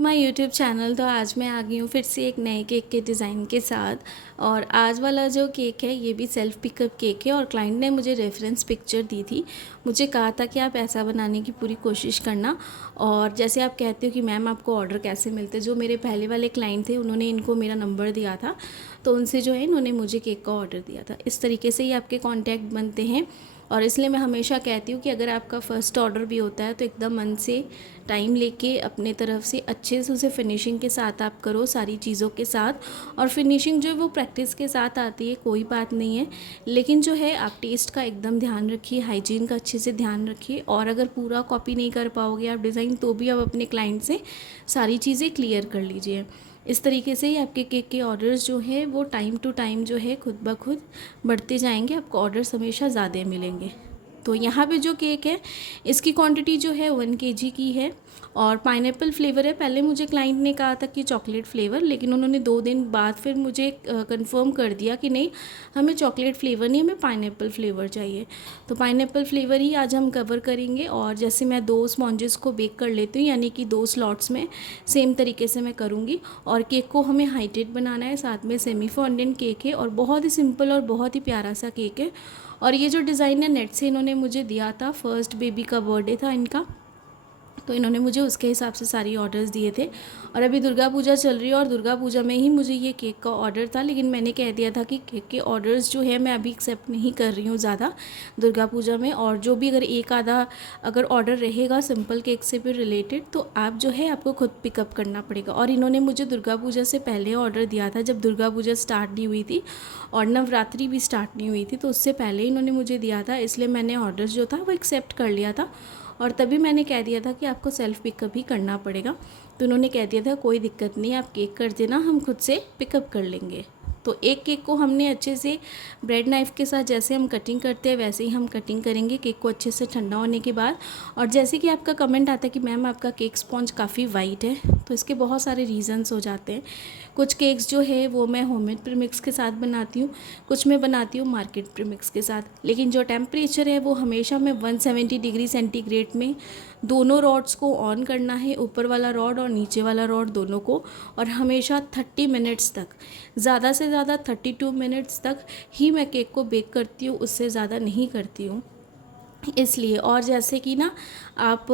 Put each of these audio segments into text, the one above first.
My YouTube channel. तो आज मैं आ गई हूँ फिर से एक नए केक के डिज़ाइन के साथ। और आज वाला जो केक है ये भी सेल्फ़ पिकअप केक है और क्लाइंट ने मुझे रेफरेंस पिक्चर दी थी। मुझे कहा था कि आप ऐसा बनाने की पूरी कोशिश करना। और जैसे आप कहते हो कि मैम आपको ऑर्डर कैसे मिलते, जो मेरे पहले वाले क्लाइंट थे उन्होंने इनको मेरा नंबर दिया था, तो उनसे जो है इन्होंने मुझे केक का ऑर्डर दिया था। इस तरीके से ही आपके कॉन्टैक्ट बनते हैं। और इसलिए मैं हमेशा कहती हूँ कि अगर आपका फ़र्स्ट ऑर्डर भी होता है तो एकदम मन से टाइम लेके अपने तरफ से अच्छे से उसे फिनिशिंग के साथ आप करो, सारी चीज़ों के साथ। और फिनिशिंग जो है वो प्रैक्टिस के साथ आती है, कोई बात नहीं है, लेकिन जो है आप टेस्ट का एकदम ध्यान रखिए, हाइजीन का अच्छे से ध्यान रखिए। और अगर पूरा कॉपी नहीं कर पाओगे आप डिज़ाइन, तो भी आप अपने क्लाइंट से सारी चीज़ें क्लियर कर लीजिए। इस तरीके से ही आपके केक के ऑर्डर्स जो है वो टाइम टू टाइम जो है खुद ब खुद बढ़ते जाएंगे, आपको ऑर्डर्स हमेशा ज़्यादा मिलेंगे। तो यहाँ पे जो केक है इसकी क्वांटिटी जो है 1 kg की है और पाइनएप्पल फ्लेवर है। पहले मुझे क्लाइंट ने कहा था कि चॉकलेट फ्लेवर, लेकिन उन्होंने 2 दिन बाद फिर मुझे कंफर्म कर दिया कि नहीं, हमें चॉकलेट फ्लेवर नहीं, हमें पाइनएप्पल फ्लेवर चाहिए। तो पाइनएप्पल फ्लेवर ही आज हम कवर करेंगे। और जैसे मैं 2 स्पॉन्जेस को बेक कर लेती हूँ, यानी कि 2 स्लॉट्स में सेम तरीके से मैं करूँगी। और केक को हमें हाइटेड बनाना है, साथ में सेमी फॉन्डेंट केक है और बहुत ही सिंपल और बहुत ही प्यारा सा केक है। और ये जो डिज़ाइन है नेट से इन्होंने मुझे दिया था, फर्स्ट बेबी का बर्थडे था इनका, तो इन्होंने मुझे उसके हिसाब से सारी ऑर्डर्स दिए थे। और अभी दुर्गा पूजा चल रही है और दुर्गा पूजा में ही मुझे ये केक का ऑर्डर था, लेकिन मैंने कह दिया था कि केक के ऑर्डर्स जो है मैं अभी एक्सेप्ट नहीं कर रही हूँ ज़्यादा दुर्गा पूजा में। और जो भी अगर एक आधा अगर ऑर्डर रहेगा सिंपल केक से भी रिलेटेड, तो आप जो है आपको खुद पिकअप करना पड़ेगा। और इन्होंने मुझे दुर्गा पूजा से पहले ऑर्डर दिया था, जब दुर्गा पूजा स्टार्ट नहीं हुई थी और नवरात्रि भी स्टार्ट नहीं हुई थी, तो उससे पहले इन्होंने मुझे दिया था, इसलिए मैंने ऑर्डर्स जो था वो एक्सेप्ट कर लिया था। और तभी मैंने कह दिया था कि आपको सेल्फ़ पिकअप ही करना पड़ेगा। तो उन्होंने कह दिया था कोई दिक्कत नहीं, आप केक कर देना, हम खुद से पिकअप कर लेंगे। तो एक केक को हमने अच्छे से ब्रेड नाइफ़ के साथ जैसे हम कटिंग करते हैं वैसे ही हम कटिंग करेंगे, केक को अच्छे से ठंडा होने के बाद। और जैसे कि आपका कमेंट आता है कि मैम आपका केक स्पॉन्ज काफ़ी वाइट है, तो इसके बहुत सारे रीज़न्स हो जाते हैं। कुछ केक्स जो है वो मैं होममेड प्रीमिक्स के साथ बनाती हूँ, कुछ मैं बनाती हूँ मार्केट प्रीमिक्स के साथ। लेकिन जो टेम्परेचर है वो हमेशा मैं 170 डिग्री सेंटीग्रेड में दोनों रॉड्स को ऑन करना है, ऊपर वाला रॉड और नीचे वाला रॉड दोनों को। और हमेशा 30 मिनट्स तक, ज़्यादा से ज़्यादा 32 मिनट्स तक ही मैं केक को बेक करती हूँ, उससे ज़्यादा नहीं करती हूँ इसलिए। और जैसे कि ना आप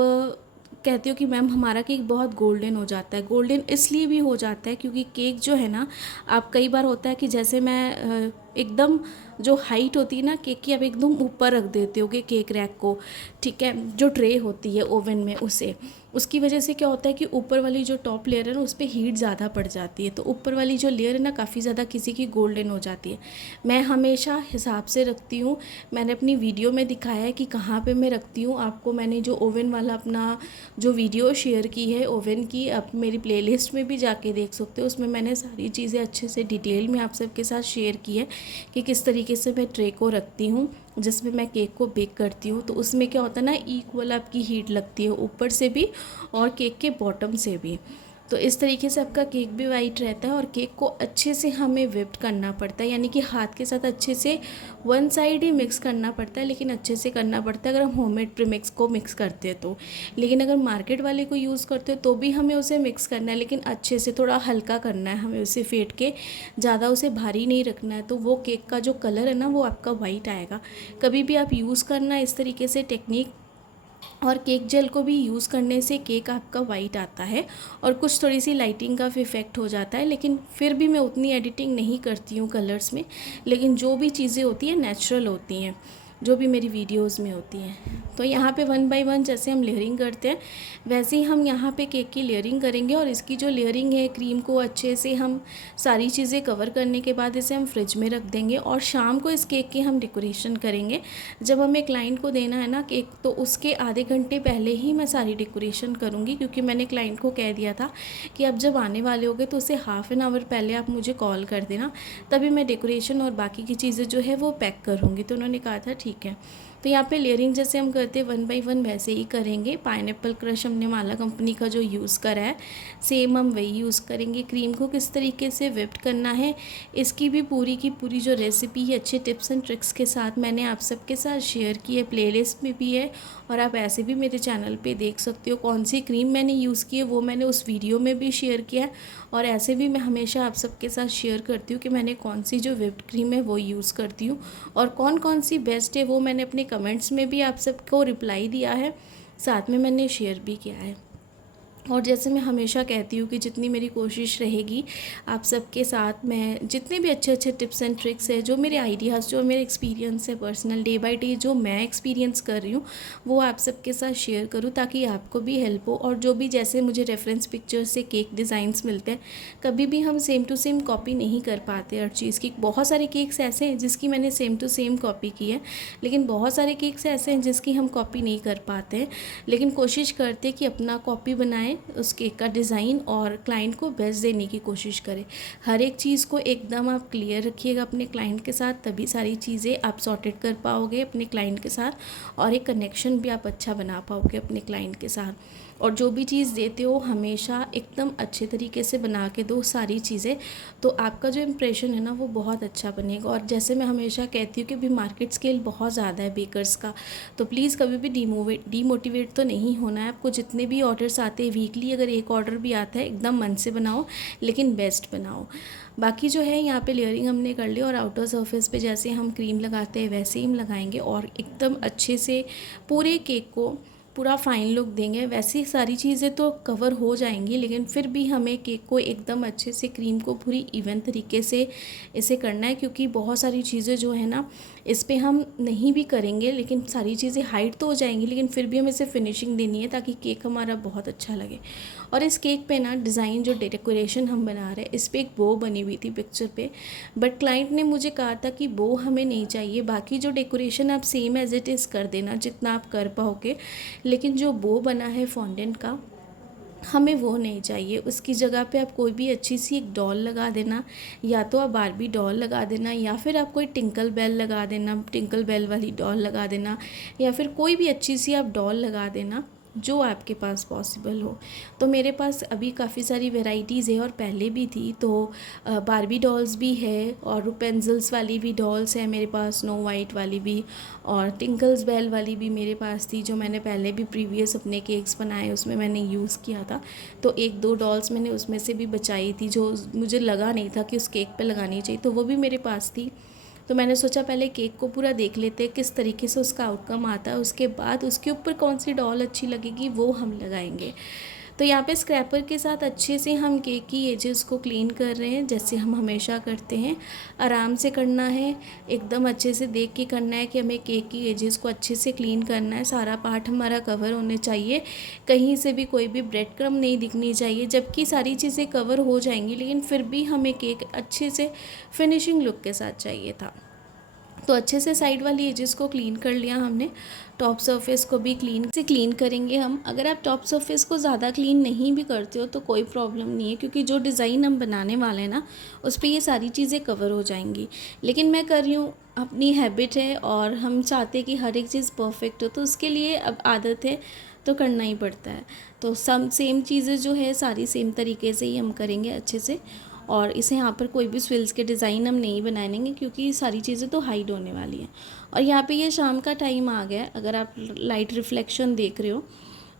कहते हो कि मैम हमारा केक बहुत गोल्डन हो जाता है, गोल्डन इसलिए भी हो जाता है क्योंकि केक जो है ना, आप कई बार होता है कि जैसे मैं एकदम जो हाइट होती है ना केक की, आप एकदम ऊपर रख देते हो कि केक रैक को, ठीक है, जो ट्रे होती है ओवन में उसे, उसकी वजह से क्या होता है कि ऊपर वाली जो टॉप लेयर है ना उस पर हीट ज़्यादा पड़ जाती है, तो ऊपर वाली जो लेयर है ना काफ़ी ज़्यादा किसी की गोल्डन हो जाती है। मैं हमेशा हिसाब से रखती हूँ, मैंने अपनी वीडियो में दिखाया है कि कहाँ पे मैं रखती हूँ। आपको मैंने जो ओवन वाला अपना जो वीडियो शेयर की है ओवन की, आप मेरी प्लेलिस्ट में भी जाके देख सकते हो, उसमें मैंने सारी चीज़ें अच्छे से डिटेल में आप सबके साथ शेयर की है कि किस तरीके से मैं ट्रे को रखती हूँ जिसमें मैं केक को बेक करती हूँ। तो उसमें क्या होता है ना, इक्वल आपकी हीट लगती है ऊपर से भी और केक के बॉटम से भी। तो इस तरीके से आपका केक भी वाइट रहता है। और केक को अच्छे से हमें विप्ड करना पड़ता है, यानी कि हाथ के साथ अच्छे से वन साइड ही मिक्स करना पड़ता है, लेकिन अच्छे से करना पड़ता है अगर हम होममेड प्रीमिक्स को मिक्स करते हैं तो। लेकिन अगर मार्केट वाले को यूज़ करते हो तो भी हमें उसे मिक्स करना है, लेकिन अच्छे से थोड़ा हल्का करना है, हमें उसे फेंट के, ज़्यादा उसे भारी नहीं रखना है। तो वो केक का जो कलर है ना वो आपका वाइट आएगा। कभी भी आप यूज़ करना इस तरीके से टेक्निक, और केक जेल को भी यूज़ करने से केक आपका वाइट आता है। और कुछ थोड़ी सी लाइटिंग का इफ़ेक्ट हो जाता है, लेकिन फिर भी मैं उतनी एडिटिंग नहीं करती हूँ कलर्स में। लेकिन जो भी चीज़ें होती हैं नेचुरल होती हैं, जो भी मेरी वीडियोस में होती हैं। तो यहाँ पे 1 बाय 1 जैसे हम लेयरिंग करते हैं वैसे ही हम यहाँ पे केक की लेयरिंग करेंगे। और इसकी जो लेयरिंग है, क्रीम को अच्छे से हम सारी चीज़ें कवर करने के बाद इसे हम फ्रिज में रख देंगे। और शाम को इस केक की हम डेकोरेशन करेंगे। जब हमें क्लाइंट को देना है ना केक, तो उसके आधे घंटे पहले ही मैं सारी डेकोरेशन करूँगी, क्योंकि मैंने क्लाइंट को कह दिया था कि अब जब आने वाले होगे तो उसे हाफ़ एन आवर पहले आप मुझे कॉल कर देना, तभी मैं डेकोरेशन और बाकी की चीज़ें जो है वो पैक करूँगी। तो उन्होंने कहा था ठीक है। तो यहाँ पे लेयरिंग जैसे हम करते हैं 1 बाय 1 वैसे ही करेंगे। पाइनएप्पल क्रश हमने माला कंपनी का जो यूज़ करा है सेम हम वही यूज़ करेंगे। क्रीम को किस तरीके से व्हिप्ड करना है इसकी भी पूरी की पूरी जो रेसिपी है अच्छे टिप्स एंड ट्रिक्स के साथ मैंने आप सबके साथ शेयर की है, प्लेलिस्ट में भी है और आप ऐसे भी मेरे चैनल पे देख सकते हो। कौन सी क्रीम मैंने यूज़ की है वो मैंने उस वीडियो में भी शेयर किया है और ऐसे भी मैं हमेशा आप सबके साथ शेयर करती हूँ कि मैंने कौन सी जो व्हिप्ड क्रीम है वो यूज़ करती हूँ और कौन कौन सी बेस्ट है वो मैंने अपने कमेंट्स में भी आप सबको रिप्लाई दिया है, साथ में मैंने शेयर भी किया है। और जैसे मैं हमेशा कहती हूँ कि जितनी मेरी कोशिश रहेगी आप सबके साथ मैं जितने भी अच्छे अच्छे टिप्स एंड ट्रिक्स है, जो मेरे आइडियाज़, जो मेरे एक्सपीरियंस है पर्सनल डे बाय डे जो मैं एक्सपीरियंस कर रही हूँ वो आप सबके साथ शेयर करूँ ताकि आपको भी हेल्प हो। और जो भी जैसे मुझे रेफरेंस पिक्चर्स से केक डिज़ाइंस मिलते हैं, कभी भी हम सेम टू सेम कॉपी नहीं कर पाते हर चीज़ की। बहुत सारे केक्स ऐसे हैं जिसकी मैंने सेम टू सेम कॉपी की है, लेकिन बहुत सारे केक्स ऐसे हैं जिसकी हम कॉपी नहीं कर पाते हैं, लेकिन कोशिश करते कि अपना कॉपी बनाएं उस केक का डिज़ाइन और क्लाइंट को बेस्ट देने की कोशिश करें। हर एक चीज़ को एकदम आप क्लियर रखिएगा अपने क्लाइंट के साथ, तभी सारी चीज़ें आप सॉर्टेड कर पाओगे अपने क्लाइंट के साथ और एक कनेक्शन भी आप अच्छा बना पाओगे अपने क्लाइंट के साथ। और जो भी चीज़ देते हो हमेशा एकदम अच्छे तरीके से बना के दो सारी चीज़ें, तो आपका जो इम्प्रेशन है ना वो बहुत अच्छा बनेगा। और जैसे मैं हमेशा कहती हूँ कि अभी मार्केट स्केल बहुत ज़्यादा है बेकर्स का, तो प्लीज़ कभी भी डीमोटिवेट तो नहीं होना है आपको। जितने भी ऑर्डर्स आते हैं वीकली, अगर एक ऑर्डर भी आता है एकदम मन से बनाओ लेकिन बेस्ट बनाओ। बाकी जो है यहाँ पे लेयरिंग हमने कर ली और आउटर सरफेस पे जैसे हम क्रीम लगाते हैं वैसे ही हम लगाएंगे और एकदम अच्छे से पूरे केक को पूरा फाइन लुक देंगे। वैसी सारी चीज़ें तो कवर हो जाएंगी, लेकिन फिर भी हमें केक को एकदम अच्छे से क्रीम को पूरी इवन तरीके से इसे करना है, क्योंकि बहुत सारी चीज़ें जो है ना इस पे हम नहीं भी करेंगे लेकिन सारी चीज़ें हाइड तो हो जाएंगी, लेकिन फिर भी हमें इसे फिनिशिंग देनी है ताकि केक हमारा बहुत अच्छा लगे। और इस केक पे ना डिज़ाइन जो डेकोरेशन हम बना रहे हैं इस पर एक बो बनी हुई थी पिक्चर पे, बट क्लाइंट ने मुझे कहा था कि बो हमें नहीं चाहिए, बाकी जो डेकोरेशन आप सेम एज इट इज़ कर देना जितना आप कर पाओगे, लेकिन जो बो बना है फॉन्डेंट का हमें वो नहीं चाहिए। उसकी जगह पे आप कोई भी अच्छी सी एक डॉल लगा देना, या तो आप बारबी डॉल लगा देना या फिर आप कोई टिंकल बेल लगा देना, टिंकल बेल वाली डॉल लगा देना, या फिर कोई भी अच्छी सी आप डॉल लगा देना जो आपके पास पॉसिबल हो। तो मेरे पास अभी काफ़ी सारी वैरायटीज़ है और पहले भी थी, तो बारबी डॉल्स भी है और रुपेंजल्स वाली भी डॉल्स है मेरे पास, स्नो वाइट वाली भी, और टिंकल्स बेल वाली भी मेरे पास थी जो मैंने पहले भी प्रीवियस अपने केक्स बनाए उसमें मैंने यूज़ किया था। तो एक दो डॉल्स मैंने उसमें से भी बचाई थी जो मुझे लगा नहीं था कि उस केक पे लगानी चाहिए, तो वो भी मेरे पास थी। तो मैंने सोचा पहले केक को पूरा देख लेते हैं किस तरीके से उसका आउटकम आता है, उसके बाद उसके ऊपर कौन सी डॉल अच्छी लगेगी वो हम लगाएंगे। तो यहाँ पे स्क्रैपर के साथ अच्छे से हम केक की एजेस को क्लीन कर रहे हैं जैसे हम हमेशा करते हैं। आराम से करना है, एकदम अच्छे से देख के करना है कि हमें केक की एजेस को अच्छे से क्लीन करना है। सारा पार्ट हमारा कवर होने चाहिए, कहीं से भी कोई भी ब्रेड क्रम नहीं दिखनी चाहिए। जबकि सारी चीज़ें कवर हो जाएंगी लेकिन फिर भी हमें केक अच्छे से फिनिशिंग लुक के साथ चाहिए था। तो अच्छे से साइड वाली एजेस को क्लीन कर लिया हमने, टॉप सरफेस को भी क्लीन करेंगे हम। अगर आप टॉप सरफेस को ज़्यादा क्लीन नहीं भी करते हो तो कोई प्रॉब्लम नहीं है, क्योंकि जो डिज़ाइन हम बनाने वाले हैं ना उस पर ये सारी चीज़ें कवर हो जाएंगी। लेकिन मैं कर रही हूँ, अपनी हैबिट है और हम चाहते हैं कि हर एक चीज़ परफेक्ट हो, तो उसके लिए अब आदत है तो करना ही पड़ता है। तो सेम चीज़ें जो है सारी सेम तरीके से ही हम करेंगे अच्छे से। और इसे यहाँ पर कोई भी स्विल्स के डिज़ाइन हम नहीं बनाएंगे क्योंकि सारी चीज़ें तो हाइड होने वाली हैं। और यहाँ पे ये शाम का टाइम आ गया है, अगर आप लाइट रिफ्लेक्शन देख रहे हो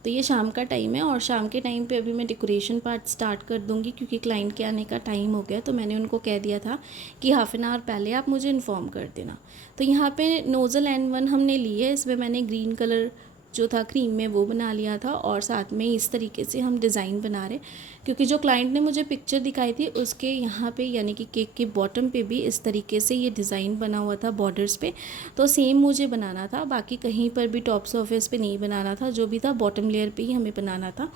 तो ये शाम का टाइम है। और शाम के टाइम पे अभी मैं डेकोरेशन पार्ट स्टार्ट कर दूँगी क्योंकि क्लाइंट के आने का टाइम हो गया। तो मैंने उनको कह दिया था कि हाफ़ एन आवर पहले आप मुझे इन्फॉर्म कर देना। तो यहाँ पे नोज़ल N1 हमने ली है, इसमें मैंने ग्रीन कलर जो था क्रीम में वो बना लिया था और साथ में इस तरीके से हम डिज़ाइन बना रहे, क्योंकि जो क्लाइंट ने मुझे पिक्चर दिखाई थी उसके यहाँ पे यानी कि केक के बॉटम पे भी इस तरीके से ये डिज़ाइन बना हुआ था बॉर्डर्स पे, तो सेम मुझे बनाना था। बाकी कहीं पर भी टॉप सरफेस पे नहीं बनाना था, जो भी था बॉटम लेयर पे ही हमें बनाना था।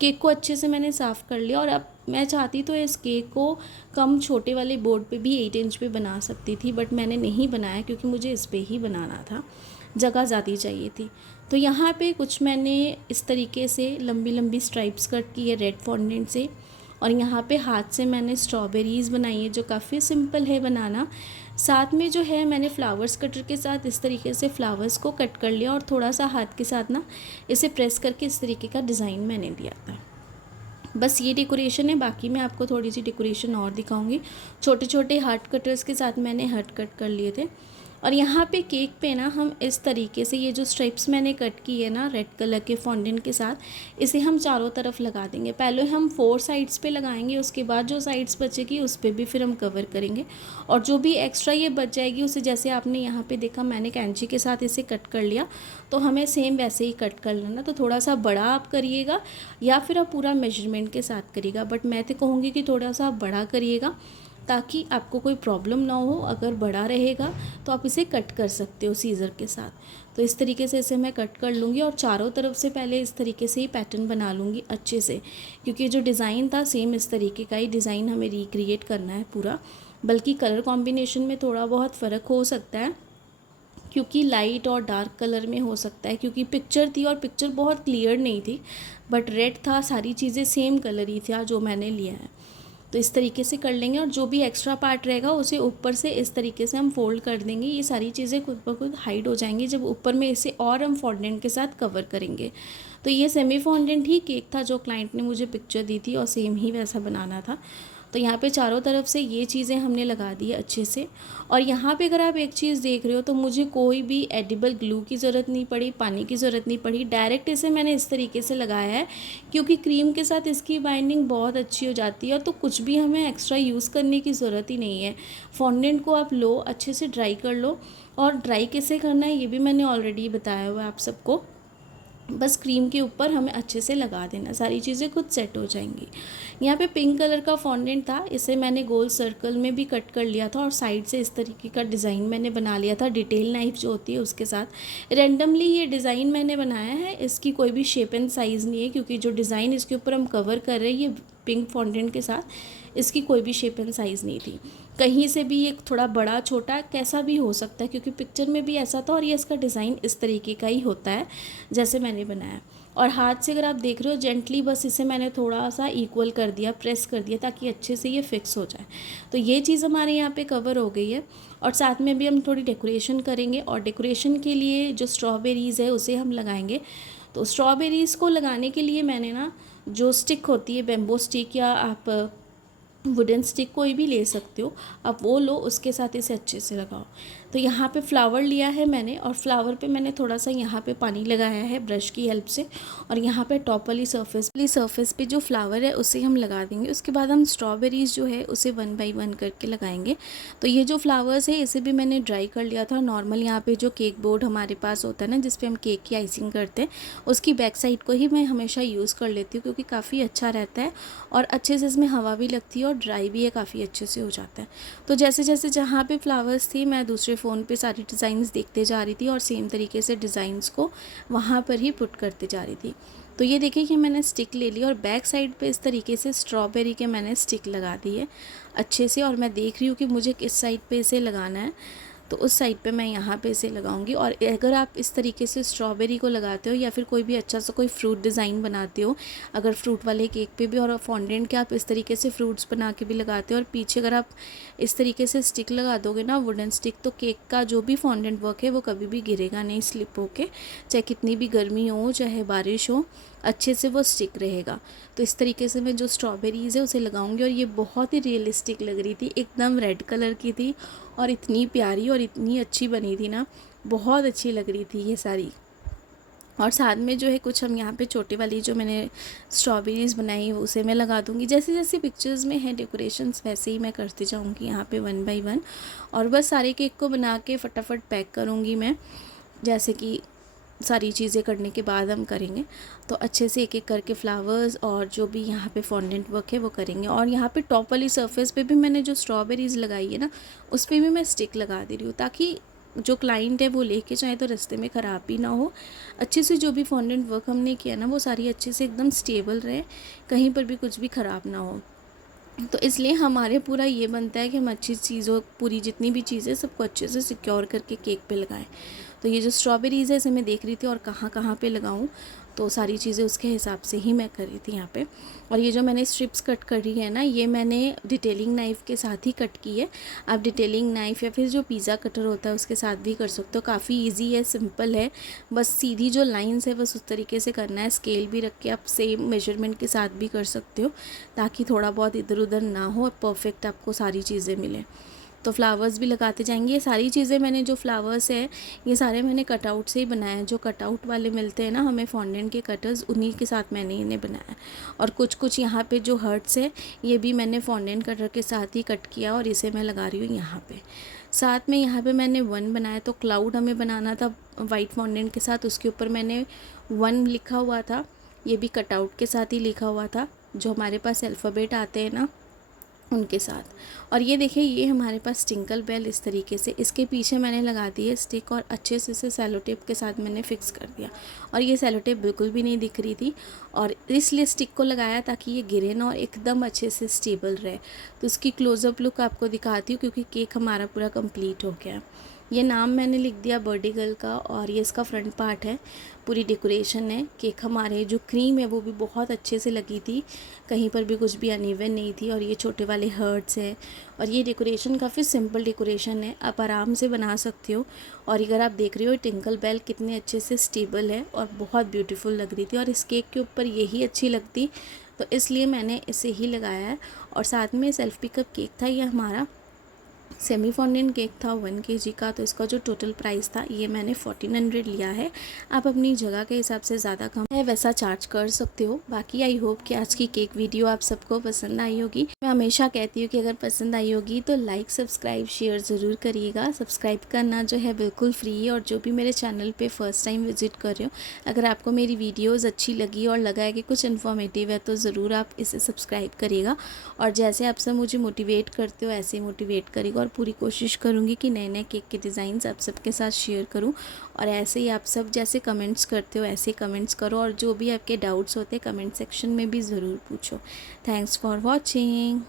केक को अच्छे से मैंने साफ़ कर लिया और अब मैं चाहती तो इस केक को कम छोटे वाले बोर्ड पे भी 8 इंच पे बना सकती थी, बट मैंने नहीं बनाया क्योंकि मुझे इस पे ही बनाना था, जगह ज़्यादा चाहिए थी। तो यहाँ पे कुछ मैंने इस तरीके से लंबी लंबी स्ट्राइप्स कट की है रेड फॉन्डेंट से, और यहाँ पे हाथ से मैंने स्ट्रॉबेरीज़ बनाई है जो काफ़ी सिंपल है बनाना। साथ में जो है मैंने फ्लावर्स कटर के साथ इस तरीके से फ्लावर्स को कट कर लिया और थोड़ा सा हाथ के साथ ना इसे प्रेस करके इस तरीके का डिज़ाइन मैंने दिया था। बस ये डेकोरेशन है, बाकी मैं आपको थोड़ी सी डेकोरेशन और दिखाऊंगी। छोटे छोटे हार्ट कटर्स के साथ मैंने हार्ट कट कर लिए थे। और यहाँ पे केक पे ना हम इस तरीके से ये जो स्ट्राइप्स मैंने कट की है ना रेड कलर के फॉन्डेंट के साथ, इसे हम चारों तरफ लगा देंगे। पहले हम 4 साइड्स पे लगाएंगे, उसके बाद जो साइड्स बचेगी उस पर भी फिर हम कवर करेंगे। और जो भी एक्स्ट्रा ये बच जाएगी उसे, जैसे आपने यहाँ पे देखा मैंने कैंची के साथ इसे कट कर लिया, तो हमें सेम वैसे ही कट कर लेना। तो थोड़ा सा बड़ा आप करिएगा या फिर आप पूरा मेजरमेंट के साथ करिएगा, बट मैं तो कहूँगी कि थोड़ा सा बड़ा करिएगा ताकि आपको कोई प्रॉब्लम ना हो। अगर बड़ा रहेगा तो आप इसे कट कर सकते हो सीज़र के साथ। तो इस तरीके से इसे मैं कट कर लूँगी और चारों तरफ से पहले इस तरीके से ही पैटर्न बना लूँगी अच्छे से, क्योंकि जो डिज़ाइन था सेम इस तरीके का ही डिज़ाइन हमें रिक्रिएट करना है पूरा। बल्कि कलर कॉम्बिनेशन में थोड़ा बहुत फ़र्क हो सकता है, क्योंकि लाइट और डार्क कलर में हो सकता है, क्योंकि पिक्चर थी और पिक्चर बहुत क्लियर नहीं थी, बट रेड था, सारी चीज़ें सेम कलर ही था जो मैंने लिया है। तो इस तरीके से कर लेंगे और जो भी एक्स्ट्रा पार्ट रहेगा उसे ऊपर से इस तरीके से हम फोल्ड कर देंगे। ये सारी चीज़ें खुद ब खुद हाइड हो जाएंगी जब ऊपर में इसे और हम फॉन्डेंट के साथ कवर करेंगे। तो ये सेमी फॉन्डेंट ही केक था जो क्लाइंट ने मुझे पिक्चर दी थी और सेम ही वैसा बनाना था। तो यहाँ पे चारों तरफ से ये चीज़ें हमने लगा दी है अच्छे से। और यहाँ पे अगर आप एक चीज़ देख रहे हो तो मुझे कोई भी एडिबल ग्लू की ज़रूरत नहीं पड़ी, पानी की ज़रूरत नहीं पड़ी, डायरेक्ट इसे मैंने इस तरीके से लगाया है क्योंकि क्रीम के साथ इसकी बाइंडिंग बहुत अच्छी हो जाती है। तो कुछ भी हमें एक्स्ट्रा यूज़ करने की ज़रूरत ही नहीं है। फॉन्डेंट को आप लो, अच्छे से ड्राई कर लो, और ड्राई कैसे करना है ये भी मैंने ऑलरेडी बताया हुआ है आप सबको। बस क्रीम के ऊपर हमें अच्छे से लगा देना, सारी चीज़ें खुद सेट हो जाएंगी। यहाँ पे पिंक कलर का फॉन्डेंट था, इसे मैंने गोल सर्कल में भी कट कर लिया था और साइड से इस तरीके का डिज़ाइन मैंने बना लिया था डिटेल नाइफ जो होती है उसके साथ। रेंडमली ये डिज़ाइन मैंने बनाया है, इसकी कोई भी शेप एंड साइज़ नहीं है, क्योंकि जो डिज़ाइन इसके ऊपर हम कवर कर रहे हैं ये पिंक फॉन्डेंट के साथ, इसकी कोई भी शेप एंड साइज़ नहीं थी। कहीं से भी एक थोड़ा बड़ा छोटा कैसा भी हो सकता है, क्योंकि पिक्चर में भी ऐसा था और ये इसका डिज़ाइन इस तरीके का ही होता है जैसे मैंने बनाया। और हाथ से अगर आप देख रहे हो जेंटली बस इसे मैंने थोड़ा सा इक्वल कर दिया, प्रेस कर दिया ताकि अच्छे से ये फिक्स हो जाए। तो ये चीज़ हमारे यहाँ पे कवर हो गई है। और साथ में भी हम थोड़ी डेकोरेशन करेंगे, और डेकोरेशन के लिए जो स्ट्रॉबेरीज़ है उसे हम लगाएंगे। तो स्ट्रॉबेरीज़ को लगाने के लिए मैंने ना जो स्टिक होती है बेम्बो स्टिक, या आप वुडन स्टिक कोई भी ले सकते हो, आप वो लो, उसके साथ इसे अच्छे से लगाओ। तो यहाँ पे फ्लावर लिया है मैंने, और फ्लावर पे मैंने थोड़ा सा यहाँ पे पानी लगाया है ब्रश की हेल्प से, और यहाँ पे टॉप वाली सरफेस पे जो फ्लावर है उसे हम लगा देंगे। उसके बाद हम स्ट्रॉबेरीज़ जो है उसे 1 बाय 1 करके लगाएंगे। तो ये जो फ्लावर्स है इसे भी मैंने ड्राई कर लिया था। नॉर्मल यहाँ पे जो केक बोर्ड हमारे पास होता है ना जिसपे हम केक की आइसिंग करते हैं, उसकी बैक साइड को ही मैं हमेशा यूज़ कर लेती हूँ, क्योंकि काफ़ी अच्छा रहता है और अच्छे से इसमें हवा भी लगती है और ड्राई भी है, काफ़ी अच्छे से हो जाता है। तो जैसे जैसे जहाँ पे फ्लावर्स थी मैं दूसरे फ़ोन पे सारी डिज़ाइंस देखते जा रही थी और सेम तरीके से डिज़ाइंस को वहाँ पर ही पुट करते जा रही थी। तो ये देखिए कि मैंने स्टिक ले ली और बैक साइड पे इस तरीके से स्ट्रॉबेरी के मैंने स्टिक लगा दी है अच्छे से, और मैं देख रही हूँ कि मुझे किस साइड पे इसे लगाना है, तो उस साइड पे मैं यहाँ पे इसे लगाऊंगी। और अगर आप इस तरीके से स्ट्रॉबेरी को लगाते हो या फिर कोई भी अच्छा सा कोई फ्रूट डिज़ाइन बनाते हो, अगर फ्रूट वाले केक पे भी और फॉन्डेंट के आप इस तरीके से फ्रूट्स बना के भी लगाते हो और पीछे अगर आप इस तरीके से स्टिक लगा दोगे ना वुडन स्टिक, तो केक का जो भी फॉन्डेंट वर्क है वो कभी भी गिरेगा नहीं स्लिप होके, चाहे कितनी भी गर्मी हो चाहे बारिश हो, अच्छे से वो स्टिक रहेगा। तो इस तरीके से मैं जो स्ट्रॉबेरीज़ है उसे लगाऊंगी, और ये बहुत ही रियलिस्टिक लग रही थी, एकदम रेड कलर की थी और इतनी प्यारी और इतनी अच्छी बनी थी ना, बहुत अच्छी लग रही थी ये सारी। और साथ में जो है कुछ हम यहाँ पे छोटी वाली जो मैंने स्ट्रॉबेरीज़ बनाई उसे मैं लगा दूँगी। जैसे जैसे पिक्चर्स में है डेकोरेशंस वैसे ही मैं करती जाऊँगी यहाँ पे 1 बाय 1, और बस सारे केक को बना के फटाफट पैक करूँगी मैं, जैसे कि सारी चीज़ें करने के बाद हम करेंगे। तो अच्छे से एक एक करके फ्लावर्स और जो भी यहाँ पे फॉन्डेंट वर्क है वो करेंगे। और यहाँ पे टॉप वाली सरफेस पे भी मैंने जो स्ट्रॉबेरीज़ लगाई है ना उस पर भी मैं स्टिक लगा दे रही हूँ, ताकि जो क्लाइंट है वो लेके जाए तो रास्ते में ख़राब भी ना हो। अच्छे से जो भी फॉन्डेंट वर्क हमने किया ना वो सारी अच्छे से एकदम स्टेबल रहे, कहीं पर भी कुछ भी ख़राब ना हो। तो इसलिए हमारे पूरा ये बनता है कि हम अच्छी चीज़ों, पूरी जितनी भी चीज़ें सबको अच्छे से सिक्योर करके केक पे लगाएं। तो ये जो स्ट्रॉबेरीज़ है इसे मैं देख रही थी और कहाँ कहाँ पे लगाऊं, तो सारी चीज़ें उसके हिसाब से ही मैं कर रही थी यहाँ पे। और ये जो मैंने स्ट्रिप्स कट करी है ना, ये मैंने डिटेलिंग नाइफ़ के साथ ही कट की है। आप डिटेलिंग नाइफ़ या फिर जो पिज़्ज़ा कटर होता है उसके साथ भी कर सकते हो। काफ़ी ईजी है, सिंपल है, बस सीधी जो लाइन्स है बस उस तरीके से करना है। स्केल भी रख के आप सेम मेजरमेंट के साथ भी कर सकते हो, ताकि थोड़ा बहुत इधर उधर ना हो और परफेक्ट आपको सारी चीज़ें मिलें। तो फ्लावर्स भी लगाते जाएंगे। ये सारी चीज़ें मैंने जो फ्लावर्स है ये सारे मैंने कटआउट से ही बनाए हैं। जो कटआउट वाले मिलते हैं ना हमें फॉन्डेंट के कटर्स, उन्हीं के साथ मैंने इन्हें बनाया। और कुछ कुछ यहाँ पे जो हर्ट्स है ये भी मैंने फॉन्डेंट कटर के साथ ही कट किया और इसे मैं लगा रही हूँ यहाँ पे। साथ में यहाँ पे मैंने 1 बनाया। तो क्लाउड हमें बनाना था वाइट फॉन्डेंट के साथ, उसके ऊपर मैंने 1 लिखा हुआ था। ये भी कटआउट के साथ ही लिखा हुआ था, जो हमारे पास अल्फ़ाबेट आते हैं ना उनके साथ। और ये देखिए ये हमारे पास टिंकल बेल इस तरीके से, इसके पीछे मैंने लगा दी है स्टिक और अच्छे से इसे सेलो टेप के साथ मैंने फ़िक्स कर दिया। और ये सेलो टेप बिल्कुल भी नहीं दिख रही थी, और इसलिए स्टिक को लगाया ताकि ये गिरे ना और एकदम अच्छे से स्टेबल रहे। तो उसकी क्लोज़अप लुक आपको दिखाती हूँ, क्योंकि केक हमारा पूरा कंप्लीट हो गया। ये नाम मैंने लिख दिया बर्थडे गर्ल का, और ये इसका फ्रंट पार्ट है, पूरी डेकोरेशन है। केक हमारे जो क्रीम है वो भी बहुत अच्छे से लगी थी, कहीं पर भी कुछ भी अनइवन नहीं थी। और ये छोटे वाले हर्ट्स हैं, और ये डेकोरेशन काफ़ी सिंपल डेकोरेशन है, आप आराम से बना सकते हो। और अगर आप देख रहे हो टिंकल बेल कितने अच्छे से स्टेबल है और बहुत ब्यूटीफुल लग रही थी, और इस केक के ऊपर यही अच्छी लगती, तो इसलिए मैंने इसे ही लगाया है। और साथ में सेल्फ पिकअप केक था, ये हमारा सेमी फॉन्डेंट केक था 1 kg का। तो इसका जो टोटल प्राइस था ये मैंने 1400 लिया है। आप अपनी जगह के हिसाब से ज़्यादा कम है वैसा चार्ज कर सकते हो। बाकी आई होप कि आज की केक वीडियो आप सबको पसंद आई होगी। मैं हमेशा कहती हूँ कि अगर पसंद आई होगी तो लाइक सब्सक्राइब शेयर ज़रूर करिएगा। सब्सक्राइब करना जो है बिल्कुल फ्री है। और जो भी मेरे चैनल पर फर्स्ट टाइम विजिट कर रहे हो, अगर आपको मेरी वीडियोज़ अच्छी लगी और लगा है कि कुछ इन्फॉर्मेटिव है, तो ज़रूर आप इसे सब्सक्राइब करिएगा। और जैसे आप सब मुझे मोटिवेट करते हो ऐसे ही मोटिवेट करिएगा। और पूरी कोशिश करूँगी कि नए नए केक के डिज़ाइंस आप सबके साथ शेयर करूँ। और ऐसे ही आप सब जैसे कमेंट्स करते हो ऐसे कमेंट्स करो, और जो भी आपके डाउट्स होते हैं कमेंट सेक्शन में भी ज़रूर पूछो। Thanks for watching.